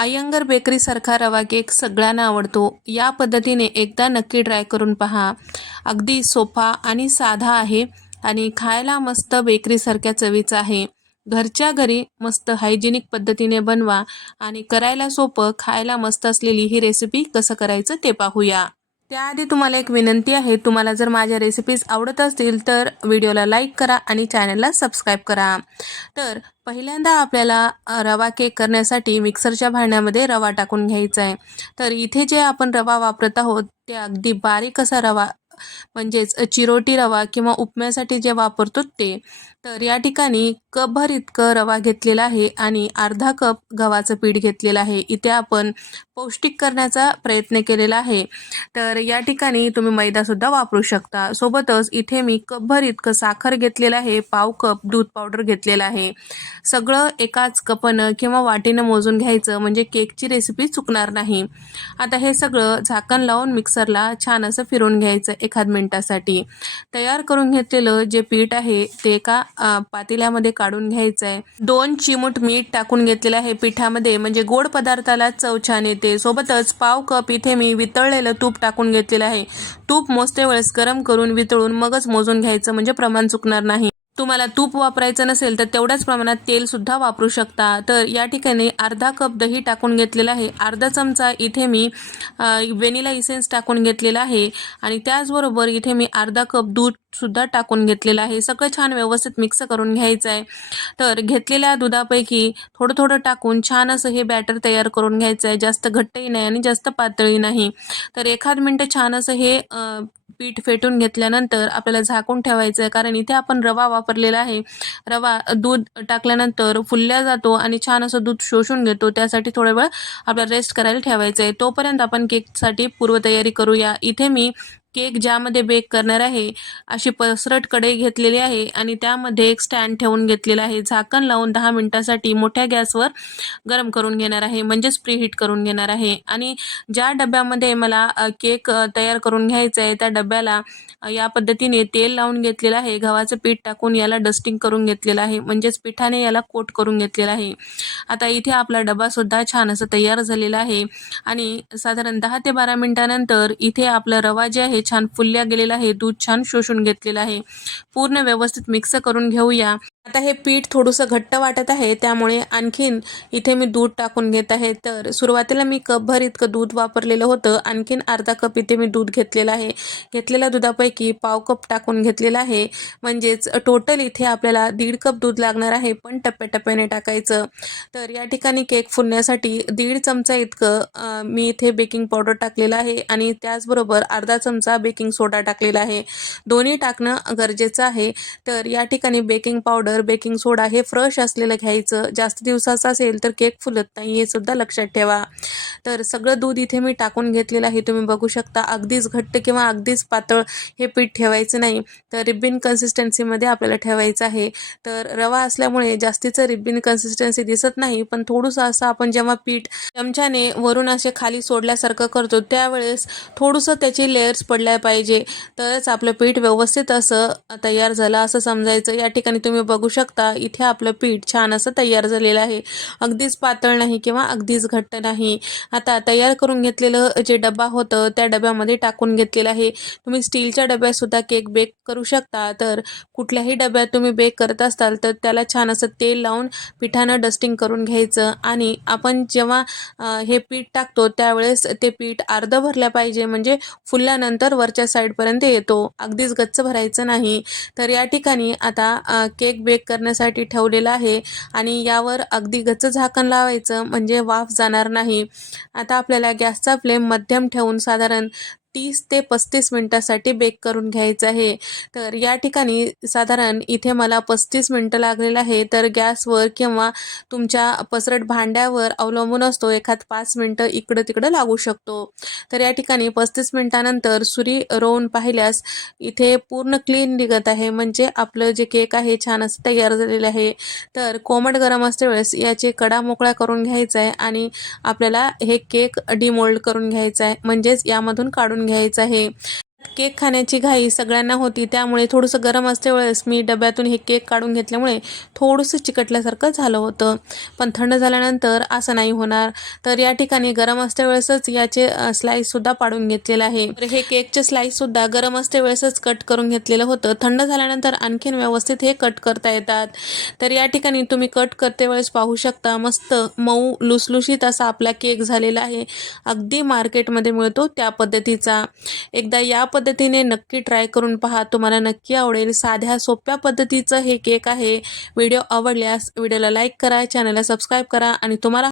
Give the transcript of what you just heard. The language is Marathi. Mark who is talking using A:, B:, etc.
A: अय्यंगर बेकरीसारखा रवा केक सगळ्यांना आवडतो. या पद्धतीने एकदा नक्की ट्राय करून पहा. अगदी सोपा आणि साधा आहे आणि खायला मस्त बेकरीसारख्या चवीचा आहे. घरच्या घरी मस्त हायजेनिक पद्धतीने बनवा आणि करायला सोपं खायला मस्त असलेली ही रेसिपी कसं करायचं ते पाहूया. त्याआधी तुम्हाला एक विनंती आहे तुम्हाला जर माझ्या रेसिपीज आवडत असतील तर व्हिडिओला लाईक करा आणि चॅनलला सबस्क्राईब करा. तर पहिल्यांदा आपल्याला रवा केक करण्यासाठी मिक्सरच्या भांड्यामध्ये रवा टाकून घ्यायचा आहे. तर इथे जे आपण रवा वापरत आहोत ते अगदी बारीक असा रवा म्हणजेच चिरोटी रवा किंवा उपम्यासाठी जे वापरतो ते. तर या ठिकाणी कपभर इतकं रवा घेतलेला आहे आणि अर्धा कप गव्हाचं पीठ घेतलेलं आहे. इथे आपण पौष्टिक करण्याचा प्रयत्न केलेला आहे. तर या ठिकाणी तुम्ही मैदासुद्धा वापरू शकता. सोबतच इथे मी कपभर इतकं साखर घेतलेलं आहे. पाव कप दूध पावडर घेतलेलं आहे. सगळं एकाच कपनं किंवा वाटीनं मोजून घ्यायचं म्हणजे केकची रेसिपी चुकणार नाही. आता हे सगळं झाकण लावून मिक्सरला छान असं फिरून घ्यायचं एखाद मिनटासाठी. तयार करून घेतलेलं जे पीठ आहे ते एका पातेल्यामध्ये काढून घ्यायचं आहे दोन चिमूट मीठ टाकून घेतलेलं आहे पिठामध्ये. म्हणजे गोड पदार्थाला चव छान येते. सोबतच पाव कप इथे मी वितळलेलं तूप टाकून घेतलेलं आहे. तूप मोजते वेळेस गरम करून वितळून मगच मोजून घ्यायचं. म्हणजे प्रमाण चुकणार नाही. तुम्हाला तूप वापरायचं नसेल तर तेवढ्याच प्रमाणात तेल सुद्धा वापरू शकता. तर या ठिकाणी अर्धा कप दही टाकून घेतलेला आहे. अर्धा चमचा इथे मी वेनिला इसेन्स टाकून घेतलेला आहे. आणि त्याचबरोबर इथे मी अर्धा कप दूध सुद्धा टाकून घेतलेलं आहे. सगळं छान व्यवस्थित मिक्स करून घ्यायचं आहे तर घेतलेल्या दुधापैकी थोडं थोडं टाकून छान असं हे बॅटर तयार करून घ्यायचं आहे जास्त घट्टही नाही आणि जास्त पातळी नाही. तर एखाद मिनटं छान असं हे पीठ फेटून घेतल्यानंतर आपल्याला झाकून ठेवायचं आहे कारण इथे आपण रवा वापरलेला आहे. रवा दूध टाकल्यानंतर फुलल्या जातो आणि छान असं दूध शोषून घेतो. त्यासाठी थोडा वेळ आपल्याला रेस्ट करायला ठेवायचं आहे तोपर्यंत आपण केकसाठी पूर्वतयारी करूया. इथे मी केक ज्यामध्ये बेक करणार आहे अशी पसरट कढई घेतलेली आहे आणि त्यामध्ये एक स्टँड ठेवून घेतलेला आहे. झाकण लावून दहा मिनिटासाठी मोठ्या गॅसवर गरम करून घेणार आहे म्हणजेच प्रीहीट करून घेणार आहे. आणि ज्या डब्यामध्ये मला केक तयार करून घ्यायचा आहे त्या डब्याला या पद्धतीने तेल लावून घेतलेलं आहे. गव्हाचं पीठ टाकून याला डस्टिंग करून घेतलेलं आहे म्हणजेच पिठाने याला कोट करून घेतलेलं आहे. आता इथे आपला डबासुद्धा छान असं तयार झालेला आहे. आणि साधारण दहा ते बारा मिनिटानंतर इथे आपला रवा जे आहे छान फुलल्या गेलेला आहे. दूध छान शोषून घेतलेलं आहे. पूर्ण व्यवस्थित मिक्स करून घेऊया. आता हे पीठ थोडंसं घट्ट वाटत आहे त्यामुळे आणखीन इथे मी दूध टाकून घेत आहे. तर सुरुवातीला मी कपभर इतकं दूध वापरलेलं होतं. आणखीन अर्धा कप इथे मी दूध घेतलेलं आहे. घेतलेल्या दुधापैकी पाव कप टाकून घेतलेला आहे. म्हणजेच टोटल इथे आपल्याला दीड कप दूध लागणार आहे पण टप्प्याटप्प्याने टाकायचं. तर या ठिकाणी केक फुलण्यासाठी दीड चमचा इतकं मी इथे बेकिंग पावडर टाकलेलं आहे आणि त्याचबरोबर अर्धा चमचा बेकिंग सोडा टाकलेला आहे. दोन्ही टाकणं गरजेचं आहे. तर या ठिकाणी बेकिंग पावडर बेकिंग सोडा हे फ्रेश असलेलं घ्यायचं. जास्त दिवसाचं असेल तर केक फुलत नाही हे सुद्धा लक्षात ठेवा. तर सगळं दूध इथे मी टाकून घेतलेलं आहे. तुम्ही बघू शकता अगदीच घट्ट किंवा अगदीच पातळ हे पीठ ठेवायचं नाही. तर रिब्बिन कन्सिस्टन्सीमध्ये आपल्याला ठेवायचं आहे. तर रवा असल्यामुळे जास्तीचं रिब्बिन कन्सिस्टन्सी दिसत नाही पण थोडंसं असं आपण जेव्हा पीठ चमच्याने वरून असे खाली सोडल्यासारखं करतो त्यावेळेस थोडंसं त्याची लेयर्स पडल्या पाहिजे. तरच आपलं पीठ व्यवस्थित असं तयार झालं असं समजायचं. या ठिकाणी तुम्ही बघू शकता. इथे आपलं पीठ छान असं तयार झालेलं आहे. अगदीच पातळ नाही किंवा अगदीच घट्ट नाही. आता तयार करून घेतलेलं जे डबा होतं त्या डब्यामध्ये टाकून घेतलेलं आहे. तुम्ही स्टीलच्या डब्यात सुद्धा केक बेक करू शकता. तर कुठल्याही डब्यात तुम्ही बेक करत असाल तर त्याला छान असं तेल लावून पिठानं डस्टिंग करून घ्यायचं. आणि आपण जेव्हा हे पीठ टाकतो त्यावेळेस ते पीठ अर्ध भरल्या पाहिजे. म्हणजे फुलल्यानंतर वरच्या साईडपर्यंत येतो. अगदीच गच्च भरायचं नाही. तर या ठिकाणी आता केक बेक करण्यासाठी ठेवलेला आहे. आणि यावर अगदी गच्च झाकण लावायचं म्हणजे वाफ जाणार नाही. आता आपल्याला गॅसचा फ्लेम मध्यम ठेवून साधारण तीस ते पस्तीस मिनटासाठी बेक करून घ्यायचं आहे. तर या ठिकाणी साधारण इथे मला पस्तीस मिनटं लागलेलं आहे तर गॅसवर किंवा तुमच्या पसरट भांड्यावर अवलंबून असतो. एखाद पाच मिनटं इकडं तिकडं लागू शकतो. तर या ठिकाणी पस्तीस मिनटानंतर सुरी रोवून पाहिल्यास इथे पूर्ण क्लीन निघत आहे. म्हणजे आपलं जे केक आहे छान असं तयार झालेलं आहे. तर कोमट गरम असते वेळेस याचे कडा मोकळा करून घ्यायचा आहे आणि आपल्याला हे केक डिमोल्ड करून घ्यायचं आहे. म्हणजेच यामधून काढून घ्यायचं आहे. केक खाण्याची घाई सगळ्यांना होती. त्यामुळे थोडंसं गरम असते वेळेस मी डब्यातून हे केक काढून घेतल्यामुळे थोडंसं चिकटल्यासारखं झालं होतं. पण थंड झाल्यानंतर असं नाही होणार. तर या ठिकाणी गरम असते वेळेसच याचे स्लाईससुद्धा पाडून घेतलेलं आहे. तर हे केकचे स्लाईससुद्धा गरम असते वेळेसच कट करून घेतलेलं होतं. थंड झाल्यानंतर आणखीन व्यवस्थित हे कट करता येतात. तर या ठिकाणी तुम्ही कट करते वेळेस पाहू शकता मस्त मऊ लुसलुशीत असा आपला केक झालेला आहे. अगदी मार्केटमध्ये मिळतो त्या पद्धतीचा. एकदा या पद्धतीने नक्की ट्राय करून पहा. तुम्हाला नक्की आवडेल. साध्या सोप्या पद्धतीचं हे केक आहे. व्हिडिओ आवडल्यास व्हिडिओला लाईक करा. चॅनलला सबस्क्राईब करा. आणि तुम्हाला